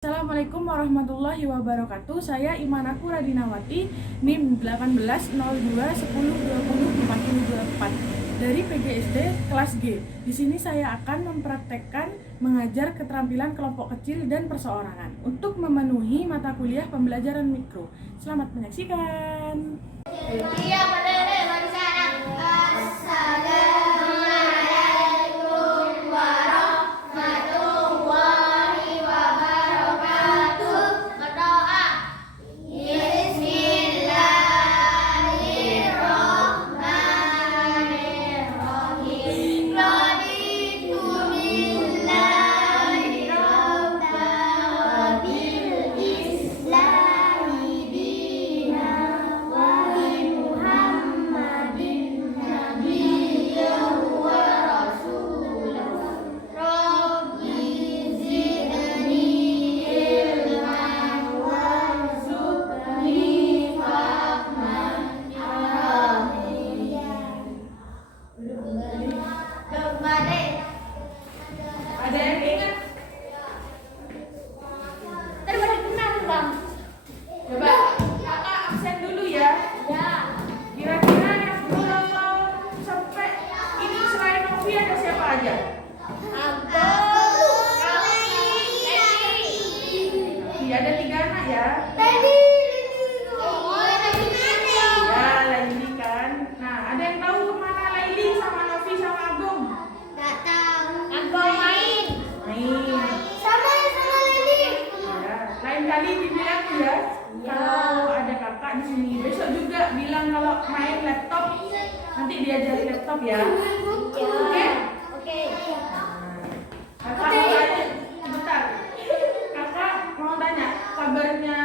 Assalamualaikum warahmatullahi wabarakatuh. Saya Imanaku Radinawati, NIM 180210204024 dari PGSD kelas G. Di sini saya akan mempraktekkan mengajar keterampilan kelompok kecil dan perseorangan untuk memenuhi mata kuliah pembelajaran mikro. Selamat menyaksikan. Iya, benar. Assalamualaikum warahmatullahi wabarakatuh. Berdoa. Bismillahirrahmanirrahim. Raditu billahi rabban bil islami dinan wa bi Muhammadin nabiyyan wa rasulan. Rabbi zidni ilman warzuqni fahman Ada yang ingat? Coba kakak absen dulu ya. Kira-kira yang berapa sampai ini selain Novi ada siapa aja? Iya, ada 3 anak ya. Ya, Laili kan. Nah, ada yang tahu kemana Laili sama Novi sama Agung? Main. Ya, lain kali dibilang ya. Kalau ada kakak di sini, besok juga bilang kalau main laptop nanti diajari laptop ya. Oke? Kakak mau tanya, bentar. Kakak mau tanya kabarnya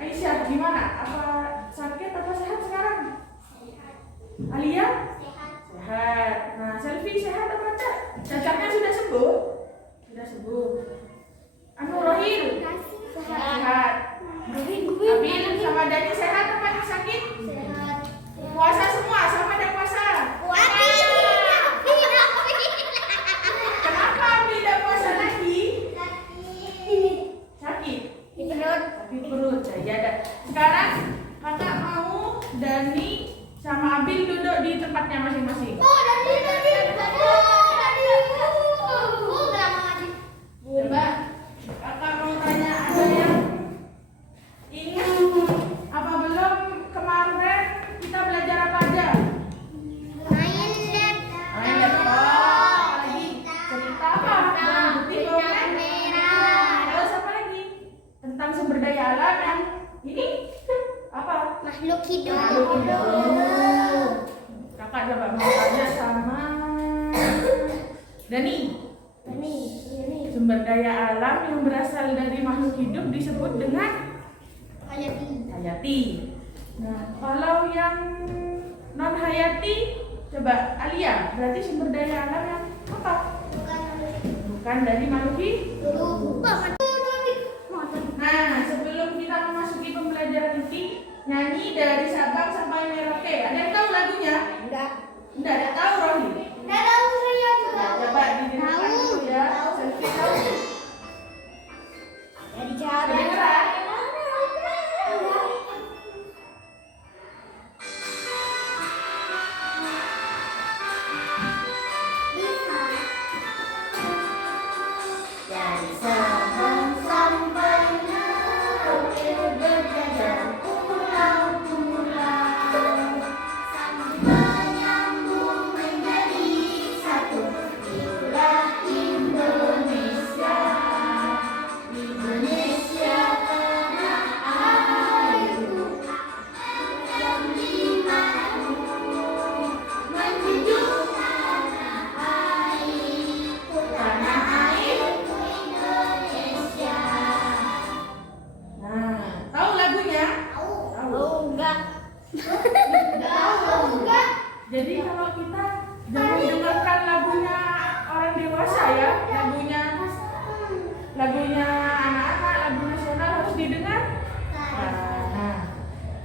Aisyah gimana? Apa sakit apa sehat sekarang? Alia? Sehat. Nah, Selfie sehat apa Cak? Cacatnya sudah sembuh? Sudah sembuh. Anu Rohil? Sehat. Abil sama Dani sehat apa sakit? Puasa semua sama ada puasa. Kenapa Abil tidak puasa lagi? Sakit. Sakit perut. Ya, ada. Sekarang kakak mau Dani sama Abil duduk di tempatnya masing-masing. Coba kakak mau tanya, ada yang ingat apa belum kemarin kita belajar apa aja? Main laptop. Lagi cerita apa? Bawang putih, bawang merah. Terus apa lagi? Tentang sumber daya alam yang ini apa? Makhluk hidup. Kakak coba mau tanya sama Dani. Sumber daya alam yang berasal dari makhluk hidup disebut dengan hayati. Nah, kalau yang non hayati, coba Alia, berarti sumber daya alam yang apa? Bukan dari makhluk hidup. Nah, sebelum kita memasuki pembelajaran inti, nyanyi dari Sabang sampai Merauke. Ada yang tahu lagunya? Enggak ada tahu, Rohi? Coba didengarkan dulu ya. Selfie tahu? Kedengeran? Dari Sabang sampai Merauke berjajar pulau-pulau, menyambung menjadi satu. Itulah Indonesia. Indonesia tanah airku, yang dimana menjunjung tanah airku, tanah airku Indonesia. Nah, tahu lagunya? Enggak. Jadi kalau kita jangan dengarkan lagunya orang dewasa ya, lagunya anak-anak, lagu nasional harus didengar. Nah,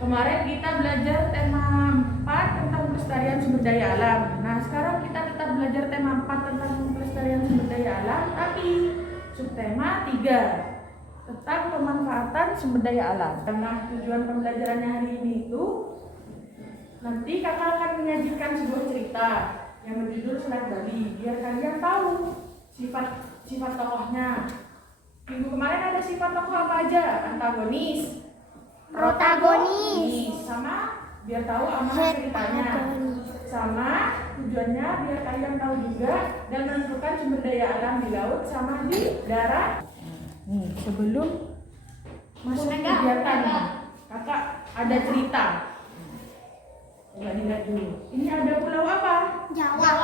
kemarin kita belajar tema 4 tentang pelestarian sumber daya alam. Nah, sekarang kita tetap belajar tema 4 tentang pelestarian sumber daya alam, tapi subtema 3 tentang pemanfaatan sumber daya alam. Karena tujuan pembelajarannya hari ini itu nanti kakak akan menyajikan sebuah cerita yang berjudul Selat Bali biar kalian tahu sifat tokohnya. Minggu kemarin ada sifat tokoh apa aja? Antagonis, Protagonis. sama biar tahu amanah ceritanya. Sama tujuannya biar kalian tahu juga dan menentukan sumber daya alam di laut sama di darat. Nih, sebelum masuk kegiatan, kakak ada cerita. Coba dilihat dulu. Ini ada pulau apa? Jawa.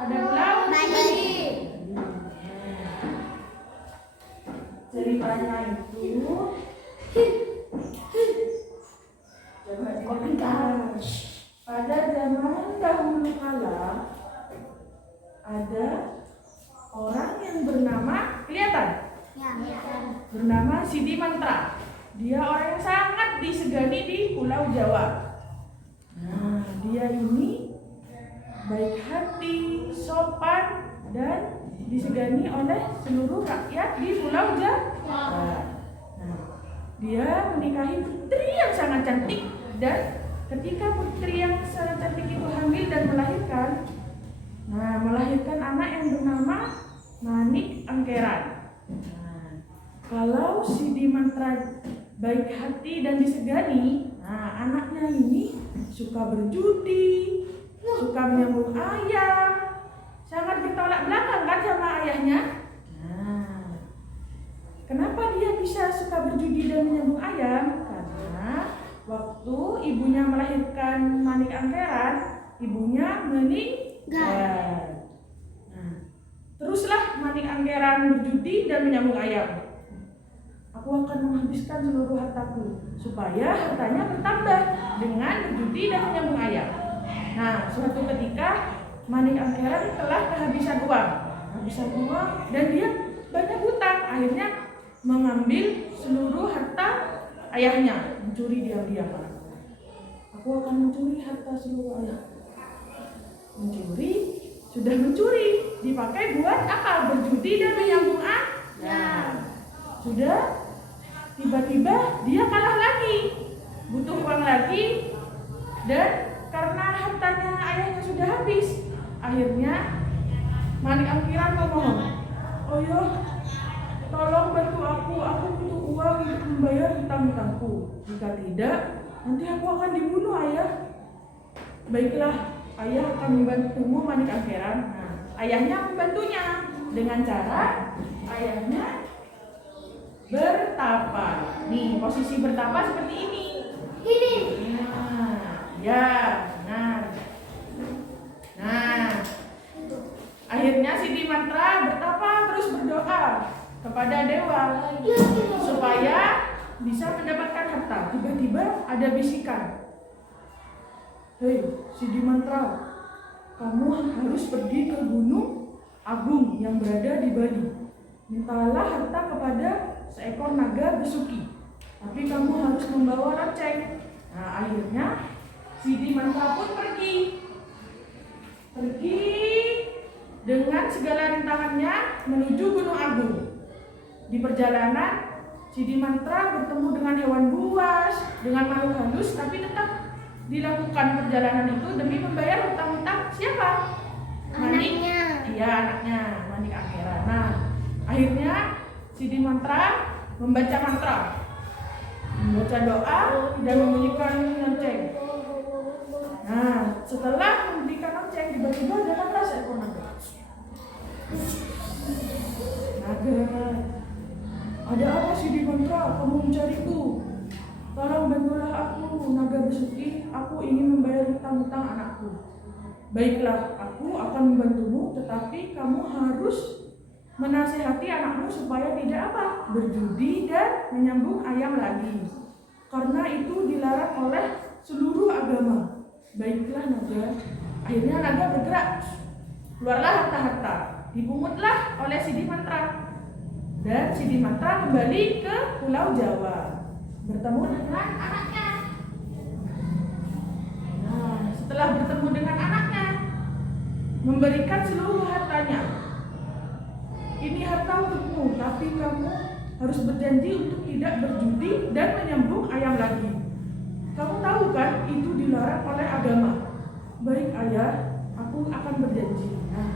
Ada pulau Bali. Ceritanya itu coba dilihat. Pada zaman dahulu kala ada orang yang bernama, kelihatan? Bernama Sidi Mantra. Dia orang yang sangat disegani di Pulau Jawa. Nah, dia ini baik hati, sopan, dan disegani oleh seluruh rakyat di Pulau Jawa. Nah, dia menikahi putri yang sangat cantik, dan ketika putri yang sangat cantik itu hamil dan melahirkan anak yang bernama Manik Angkeran. Nah, kalau Sidi Mantra baik hati dan disegani, anaknya ini suka berjudi, suka menyambung ayam, sangat bertolak belakang kan sama ayahnya. Nah, kenapa dia bisa suka berjudi dan menyambung ayam? Karena waktu ibunya melahirkan Manik Angkeran, ibunya meninggal. Nah, teruslah Manik Angkeran berjudi dan menyambung ayam. Aku akan menghabiskan seluruh hartaku supaya hartanya bertambah dengan berjudi dan menyambung ayam. Nah, suatu ketika Manik Angkeran telah kehabisan uang, dan dia banyak hutang. Akhirnya mengambil seluruh harta ayahnya, mencuri diam-diam. Aku akan mencuri harta seluruh ayah. Sudah mencuri, dipakai buat apa? Berjudi dan menyambung ayam. Sudah, tiba-tiba dia kalah lagi, butuh uang lagi, dan karena hartanya ayahnya sudah habis, akhirnya Manik Angkeran memohon, "Oh ya, tolong bantu aku butuh uang untuk membayar hutang-hutangku. Jika tidak, nanti aku akan dibunuh, ayah." "Baiklah, ayah akan membantumu, Manik Angkeran." Nah, ayahnya membantunya dengan cara ayahnya bertapa. Nih, posisi bertapa seperti ini. Ya, benar. Nah, akhirnya Sidi Mantra bertapa terus berdoa kepada dewa supaya bisa mendapatkan harta. Tiba-tiba ada bisikan, "Hei, Sidi Mantra, kamu harus pergi ke Gunung Agung yang berada di Bali. Mintalah harta kepada seekor naga besuki. Tapi kamu harus membawa lonceng." Nah, akhirnya Sidi Mantra pun pergi dengan segala rintangannya menuju Gunung Agung. Di perjalanan, Sidi Mantra bertemu dengan hewan buas, dengan makhluk halus, tapi tetap dilakukan perjalanan itu demi membayar hutang-hutang siapa? Anaknya. Iya, anaknya, Manik Angkeran. Nah, akhirnya Sidi Mantra membaca mantra, membaca doa, dan membunyikan lonceng. Nah, setelah memberikan lonceng, tiba-tiba datanglah seekor naga. "Naga, ada apa Sidi Mantra? Kamu mencariku? Tolong bantulah aku, naga besuki. Aku ingin membayar hutang-hutang anakku." "Baiklah, aku akan membantumu, tetapi kamu harus menasehati anakmu supaya tidak apa? Berjudi dan menyambung ayam lagi. Karena itu dilarang oleh seluruh agama." "Baiklah, naga." Akhirnya naga bergerak. Keluarlah harta-harta, dipungutlah oleh Sidi Mantra. Dan Sidi Mantra kembali ke Pulau Jawa, bertemu dengan anaknya. Nah, setelah bertemu dengan anaknya, memberikan seluruh hartanya. ini harta untukmu, tapi kamu harus berjanji untuk tidak berjudi dan menyambung ayam lagi. Kamu tahu kan itu dilarang oleh agama. Baik ayah, aku akan berjanji. Nah,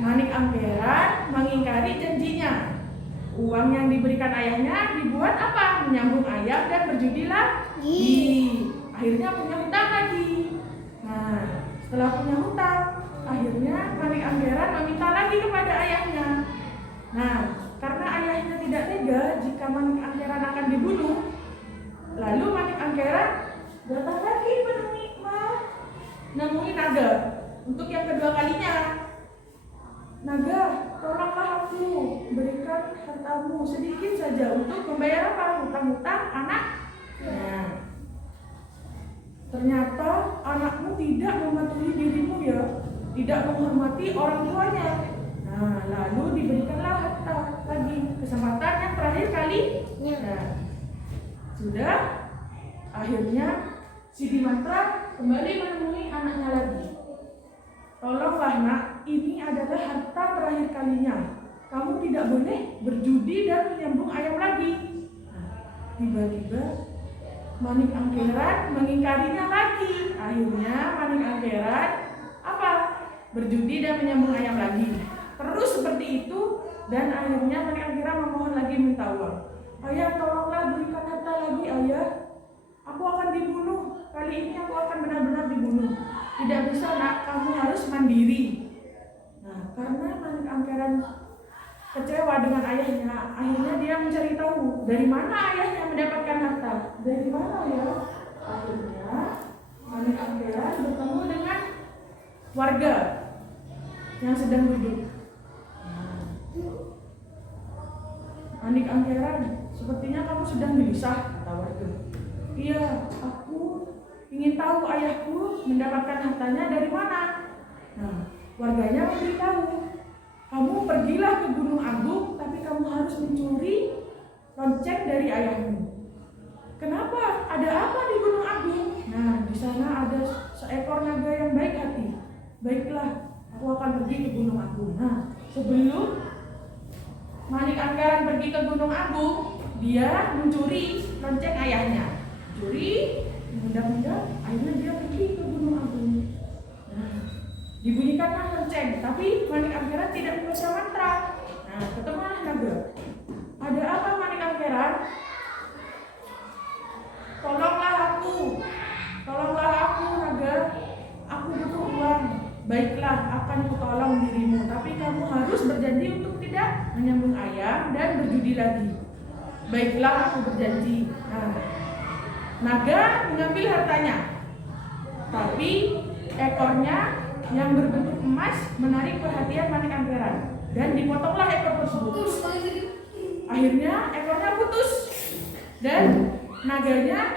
Manik Angkeran mengingkari janjinya. Uang yang diberikan ayahnya dibuat apa? Menyambung ayam dan berjudi lagi. Akhirnya punya hutang lagi. Nah, setelah punya hutang, akhirnya Manik Angkeran meminta lagi kepada ayahnya. Nah, karena ayahnya tidak tega jika Manik Angkeran akan dibunuh, lalu Manik Angkeran datang lagi menemui naga untuk yang kedua kalinya. Naga, tolonglah aku, berikan hartamu sedikit saja untuk membayar apa? Hutang-hutang anak. Nah, ternyata anakmu tidak mematuhi dirimu ya, tidak menghormati orang tuanya. Nah, lalu diberikanlah harta lagi, kesempatan yang terakhir kali. Nah, sudah, akhirnya si Dimatra kembali menemui anaknya lagi. Tolonglah nak, ini adalah harta terakhir kalinya. Kamu tidak boleh berjudi dan menyambung ayam lagi. Nah, tiba-tiba Manik Angkeran mengingkarinya lagi. Akhirnya Manik Angkeran apa? Berjudi dan menyambung ayam lagi. Terus seperti itu, dan akhirnya Manik Angkeran memohon lagi minta uang. Ayah, tolonglah berikan harta lagi ayah. Aku akan dibunuh. Kali ini aku akan benar-benar dibunuh. Tidak bisa nak, kamu harus mandiri. Nah, karena Manik Angkeran kecewa dengan ayahnya, akhirnya dia mencari tahu dari mana ayahnya mendapatkan harta. Dari mana ya? Akhirnya Manik Angkeran bertemu dengan warga yang sedang duduk. Manik Angkeran, sepertinya kamu sedang gelisah, kata warga. Iya, aku ingin tahu ayahku mendapatkan hartanya dari mana. Nah, warganya memberitahu, kamu pergilah ke Gunung Agung, tapi kamu harus mencuri lonceng dari ayahmu. Kenapa? Ada apa di Gunung Agung? Nah, di sana ada seekor naga yang baik hati. Baiklah, aku akan pergi ke Gunung Agung. Nah, sebelum Manik Angkeran pergi ke Gunung Agung, dia mencuri lonceng ayahnya. Curi, mudah-mudahan akhirnya dia pergi ke Gunung Agung. Nah, dibunyikanlah lonceng, tapi Manik Angkeran tidak membaca mantra. Nah, ketemulah naga. Ada apa Manik Angkeran? Tolonglah aku naga. Aku butuh uang. Baiklah, akan kutolong dirimu, tapi kamu harus berjanji untuk tidak menyambung ayam dan berjudi lagi. Baiklah, aku berjanji. Nah, naga mengambil hartanya, tapi ekornya yang berbentuk emas menarik perhatian Manik Angkeran dan dipotonglah ekor tersebut. Akhirnya ekornya putus dan naganya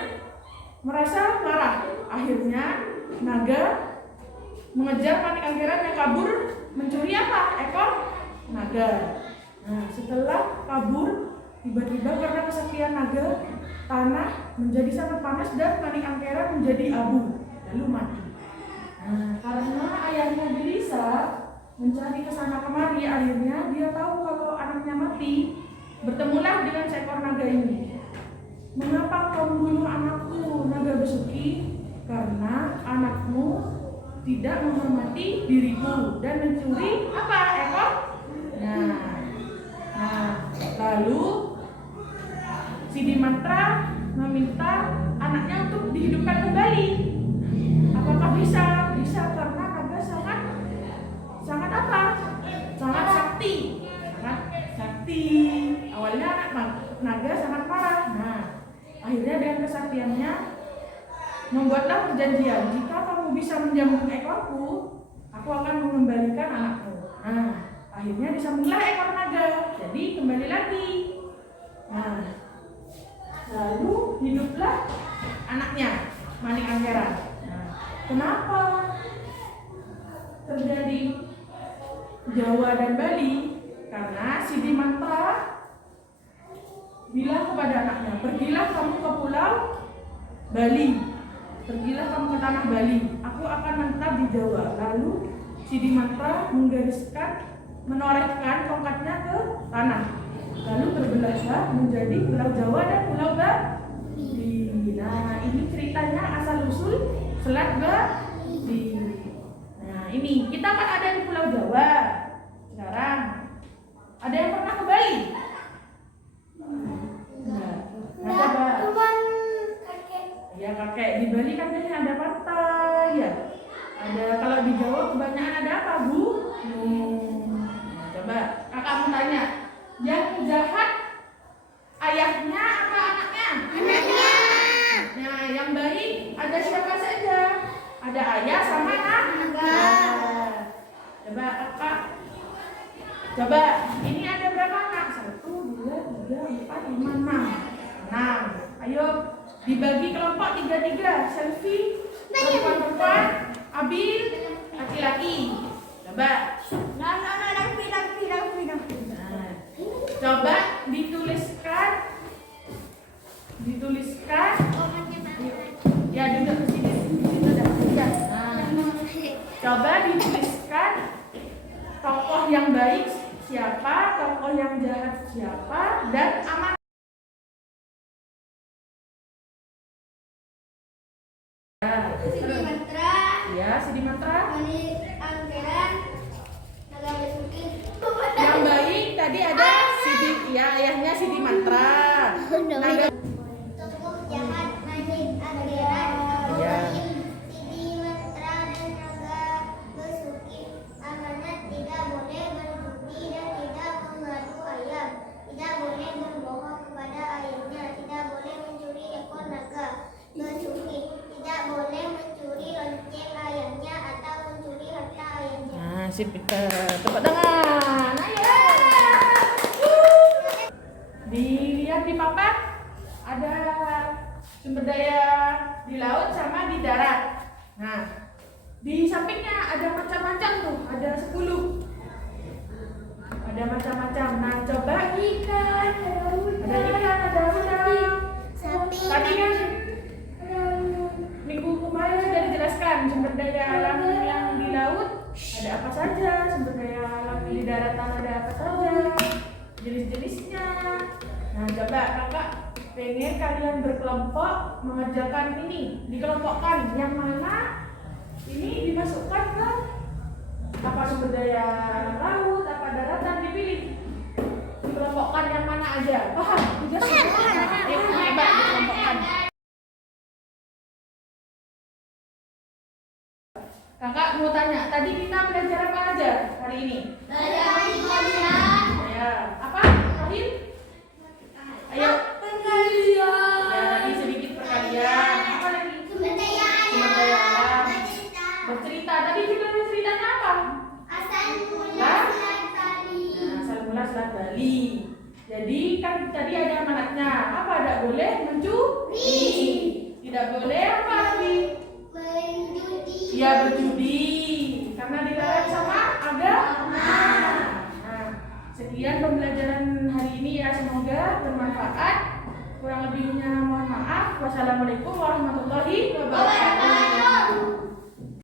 merasa marah. Akhirnya naga mengejar Manik Angkeran yang kabur mencuri apa? Ekor naga. Nah, setelah kabur, tiba-tiba karena kesaktian naga, tanah menjadi sangat panas dan Manik Angkeran menjadi abu, lalu mati. Nah, karena ayahnya gelisah mencari kesana kemari, akhirnya dia tahu kalau anaknya mati. Bertemulah dengan seekor naga ini. Mengapa kau membunuh anakku, naga Besuki? Karena anakmu tidak menghormati diriku dan mencuri apa? Ekor. Nah, lalu si Dimatra meminta anaknya untuk dihidupkan kembali. Apakah bisa? Bisa, karena naga sangat apa? Sangat sakti. Awalnya naga sangat marah. Nah, akhirnya dengan kesaktiannya membuatlah perjanjian. Jika kamu bisa menyambung ekorku, aku akan mengembalikan anakmu. Nah, akhirnya disambunglah ekor naga. Jadi kembali lagi. Nah, lalu hiduplah anaknya Manik Angkeran. Nah, kenapa terjadi Jawa dan Bali? Karena si Dimatra bilang kepada anaknya, pergilah kamu ke pulau Bali, pergilah kamu ke tanah Bali, aku akan menetap di Jawa. Lalu si Dimatra menggariskan menorehkan tongkatnya ke tanah. Lalu terbelahlah menjadi Pulau Jawa dan Pulau Bali. Nah, ini ceritanya asal usul Selat Bali. Nah, ini kita kan ada di Pulau Jawa. Sekarang ada yang pernah ke Bali? Nah, coba. Ya, kakek di Bali katanya ada pantai ya. Ada, kalau di Jawa kebanyakan ada apa, Bu? Nah, coba kakak mau tanya, yang jahat ayahnya apa anaknya? Anaknya. Nah, yang baik ada siapa saja? Ada ayah sama anak. Coba kakak. Coba, ini ada berapa anak? 1, 2, 3, 4, 5, 6. 6. Ayo dibagi kelompok 3-3. Selfie, perempuan-perempuan, Abil, laki-laki. Coba. Nah, coba dituliskan. Ya, duduk ke sini. Situ dah. Nah. Coba dituliskan tokoh yang baik siapa, tokoh yang jahat siapa, dan amanat. Sidi Mantra. Ya, Sidi Mantra. Mani Angkeran. Naga Basuki. Yang baik tadi ada Sidi, ya ayahnya Sidi Mantra. Naga. Tokoh jahat Mani Angkeran. Ya. Sidi Mantra dan Naga Basuki. Amanat tidak boleh berjudi dan tidak mengadu ayam. Tidak boleh berbohong kepada ayahnya. Tidak boleh mencuri ekor naga Basuki. Tidak boleh mencuri lonceng ayahnya atau mencuri harta ayahnya. Nah, sip, tepuk tangan. Ayo. Dilihat di papan ada sumber daya di laut sama di darat. Nah, di sampingnya ada macam-macam tuh, ada 10. Ada macam-macam. Nah, coba ikan. Ada ikan, ada udang. Sapi. Tadi kan minggu kemarin sudah dijelaskan sumber daya alam yang di laut ada apa saja, sumber daya alam di daratan ada apa saja, jenis-jenisnya. Nah, coba kakak pengen kalian berkelompok mengerjakan ini, dikelompokkan yang mana ini dimasukkan ke apa sumber daya alam laut, apa daratan, dipilih, dikelompokkan yang mana aja. Paham? Paham. Coba dikelompokkan. Kakak mau tanya, tadi kita belajar apa aja hari ini? Ya, apa? Rahim? Ayo. Perkalian. Ya, tadi sedikit perkalian. Apa lagi? Sumber daya alam. bercerita. Bercerita. Tadi kita berceritanya apa? Asal mula Hah? Selat Bali. Nah, asal mula Selat Bali. Jadi kan tadi ada amanatnya. Apa? Tidak boleh mencuri. Tidak boleh apa lagi? Menjudi. Ya, berjudi. Karena dilarang sama agama. Nah, sekian pembelajaran hari ini ya, semoga bermanfaat. Kurang lebihnya mohon maaf. Wassalamualaikum warahmatullahi wabarakatuh.